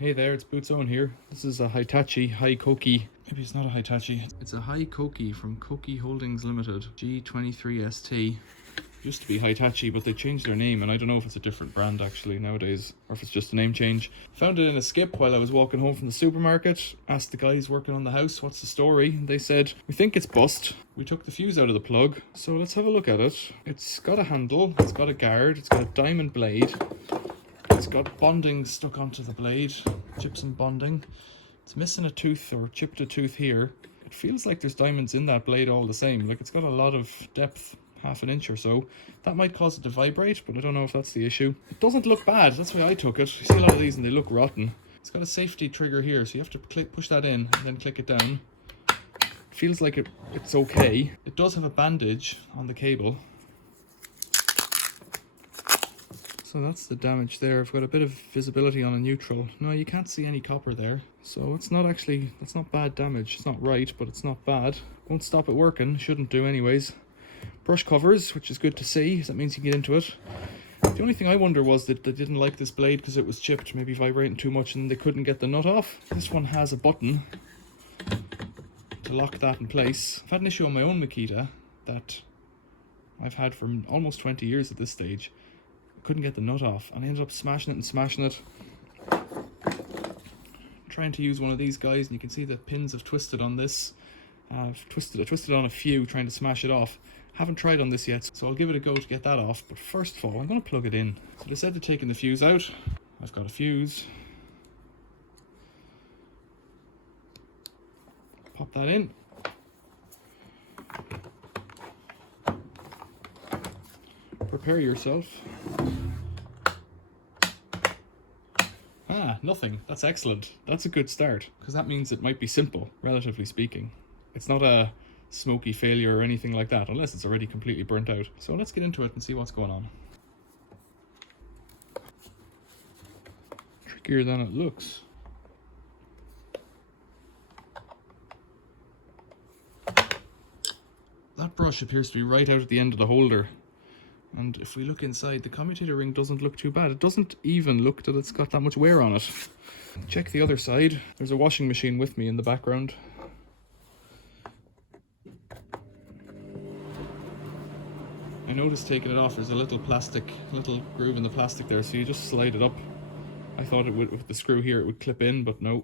Hey there, it's Bootzone here. This is a Hitachi Hikoki. Maybe it's not a Hitachi. It's a Hikoki from Koki Holdings Limited. G23ST. Used to be Hitachi, but they changed their name, and I don't know if it's a different brand actually nowadays, or if it's just a name change. Found it in a skip while I was walking home from the supermarket. Asked the guys working on the house, what's the story? They said, we think it's bust. We took the fuse out of the plug, so let's have a look at it. It's got a handle, it's got a guard, it's got a diamond blade. It's got bonding stuck onto the blade, gypsum bonding. It's missing a tooth or chipped a tooth here. It feels like there's diamonds in that blade all the same. Like it's got a lot of depth, half an inch or so. That might cause it to vibrate, but I don't know if that's the issue. It doesn't look bad, that's why I took it. You see a lot of these and they look rotten. It's got a safety trigger here, so you have to push that in and then click it down. It feels like it's okay. It does have a bandage on the cable. So that's the damage there. I've got a bit of visibility on a neutral. No, you can't see any copper there. So it's not actually, that's not bad damage. It's not right, but it's not bad. Won't stop it working, shouldn't do anyways. Brush covers, which is good to see, so that means you can get into it. The only thing I wonder was that they didn't like this blade because it was chipped, maybe vibrating too much, and they couldn't get the nut off. This one has a button to lock that in place. I've had an issue on my own Makita that I've had for almost 20 years at this stage. Couldn't get the nut off, and I ended up smashing it. Trying to use one of these guys, and you can see the pins have twisted on this. I twisted on a few trying to smash it off. Haven't tried on this yet, so I'll give it a go to get that off. But first of all, I'm going to plug it in. So they said they're taking the fuse out. I've got a fuse. Pop that in. Prepare yourself. Nothing. That's excellent. That's a good start, because that means it might be simple, relatively speaking. It's not a smoky failure or anything like that, unless it's already completely burnt out. So let's get into it and see what's going on. Trickier than it looks. That brush appears to be right out at the end of the holder. And if we look inside, the commutator ring doesn't look too bad. It doesn't even look that it's got that much wear on it. Check the other side. There's a washing machine with me in the background. I noticed taking it off, there's a little groove in the plastic there, so you just slide it up. I thought it would, with the screw here, it would clip in, but no.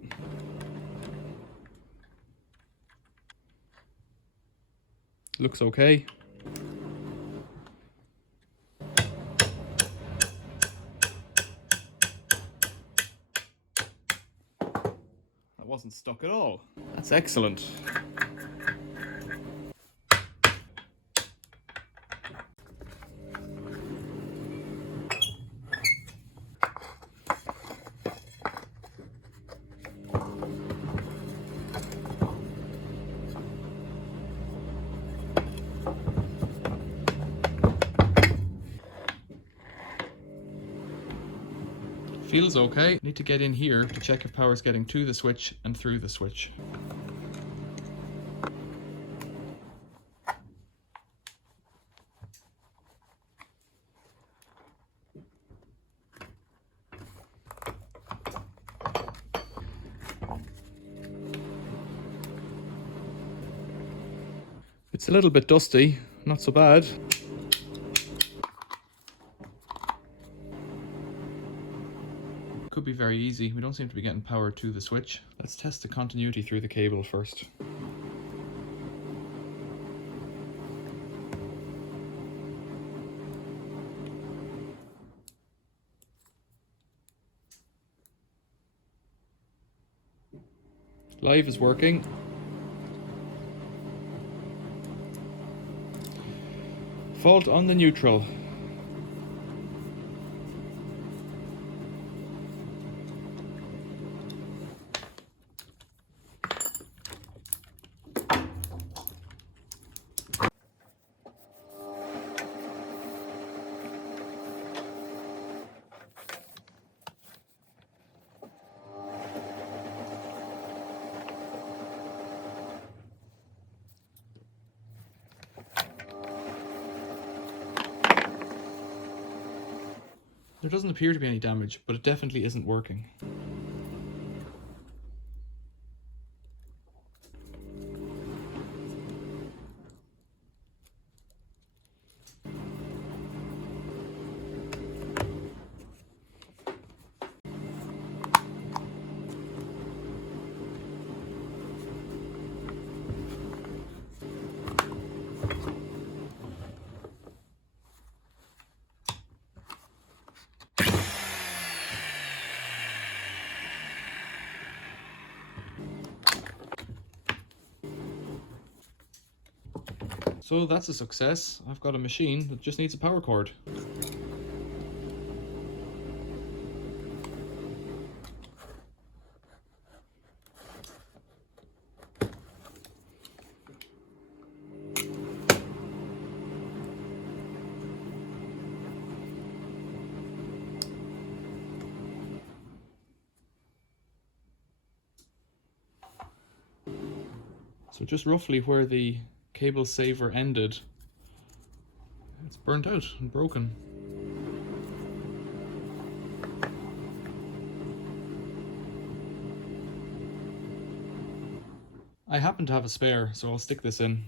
Looks okay. Wasn't stuck at all. That's excellent. Feels okay. Need to get in here to check if power's getting to the switch and through the switch. It's a little bit dusty, not so bad. Could be very easy. We don't seem to be getting power to the switch. Let's test the continuity through the cable first. Live is working. Fault on the neutral. There doesn't appear to be any damage, but it definitely isn't working. So that's a success. I've got a machine that just needs a power cord. So just roughly where the cable saver ended, it's burnt out and broken. I happen to have a spare, so I'll stick this in.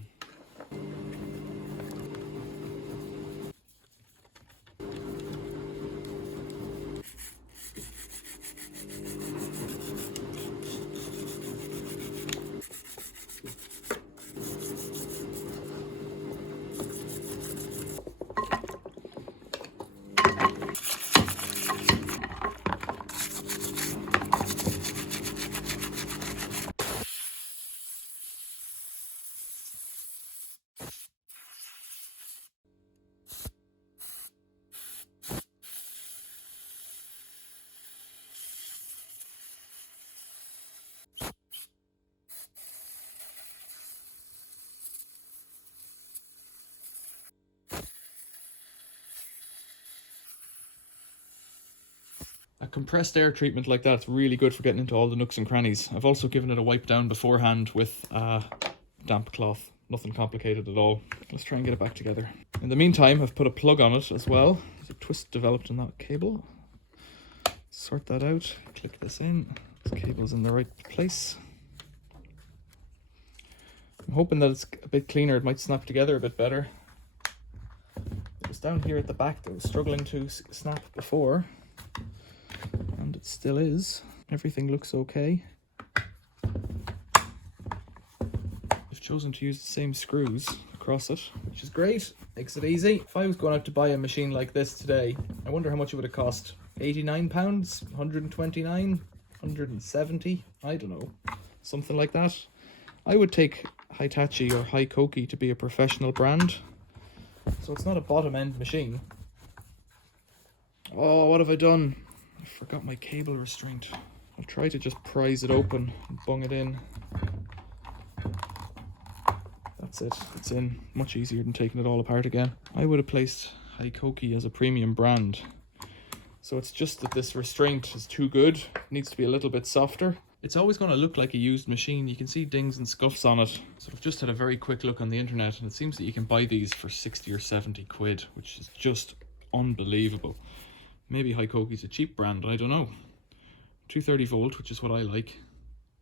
A compressed air treatment like that's really good for getting into all the nooks and crannies. I've also given it a wipe down beforehand with a damp cloth. Nothing complicated at all. Let's try and get it back together. In the meantime, I've put a plug on it as well. There's a twist developed in that cable. Sort that out. Click this in. This cable's in the right place. I'm hoping that it's a bit cleaner. It might snap together a bit better. It was down here at the back that was struggling to snap before. And it still is. Everything looks okay. I've chosen to use the same screws across it, which is great. Makes it easy. If I was going out to buy a machine like this today, I wonder how much it would have cost. £89? 129? 170? I don't know. Something like that. I would take Hitachi or Hikoki to be a professional brand. So it's not a bottom end machine. Oh, what have I done? I forgot my cable restraint. I'll try to just prise it open and bung it in. That's it. It's in. Much easier than taking it all apart again. I would have placed Hikoki as a premium brand. So it's just that this restraint is too good. It needs to be a little bit softer. It's always going to look like a used machine. You can see dings and scuffs on it. So I've just had a very quick look on the internet, and it seems that you can buy these for 60 or 70 quid, which is just unbelievable. Maybe Hikoki's a cheap brand, I don't know. 230 volt, which is what I like.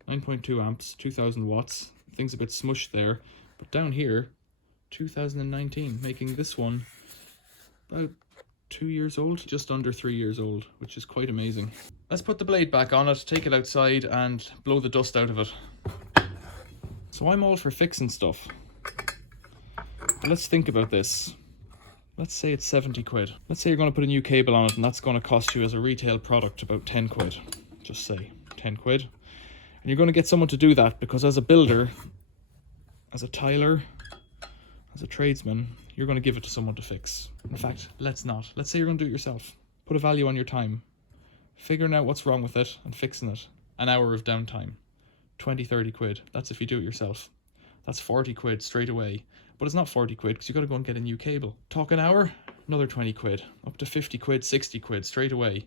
9.2 amps, 2000 watts. Thing's a bit smushed there. But down here, 2019, making this one about 2 years old, just under 3 years old, which is quite amazing. Let's put the blade back on it, take it outside and blow the dust out of it. So I'm all for fixing stuff. But let's think about this. Let's say it's 70 quid. Let's say you're going to put a new cable on it, and that's going to cost you as a retail product about 10 quid. Just say 10 quid. And you're going to get someone to do that because as a builder, as a tiler, as a tradesman, you're going to give it to someone to fix. In fact, let's not. Let's say you're going to do it yourself. Put a value on your time. Figuring out what's wrong with it and fixing it. An hour of downtime. 20, 30 quid. That's if you do it yourself. That's 40 quid straight away. But it's not 40 quid because you've got to go and get a new cable. Talk an hour, another 20 quid. Up to 50 quid, 60 quid straight away.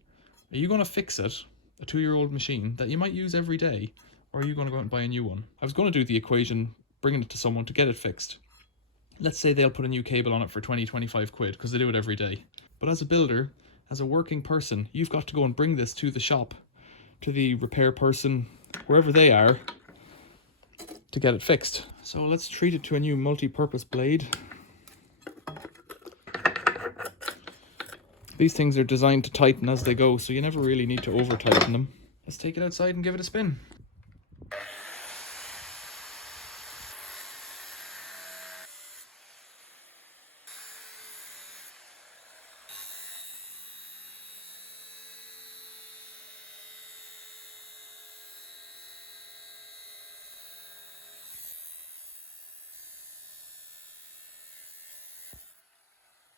Are you going to fix it, a 2-year-old machine that you might use every day, or are you going to go out and buy a new one? I was going to do the equation, bringing it to someone to get it fixed. Let's say they'll put a new cable on it for 20, 25 quid because they do it every day. But as a builder, as a working person, you've got to go and bring this to the shop, to the repair person, wherever they are, to get it fixed. So let's treat it to a new multi-purpose blade. These things are designed to tighten as they go, so you never really need to over tighten them. Let's take it outside and give it a spin.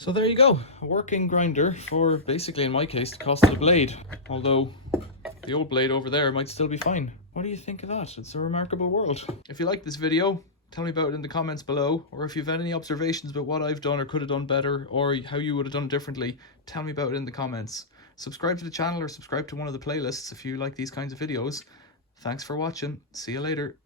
So there you go, a working grinder for basically, in my case, the cost of the blade. Although the old blade over there might still be fine. What do you think of that? It's a remarkable world. If you like this video, tell me about it in the comments below, or if you've had any observations about what I've done or could have done better, or how you would have done it differently, tell me about it in the comments. Subscribe to the channel or subscribe to one of the playlists if you like these kinds of videos. Thanks for watching. See you later.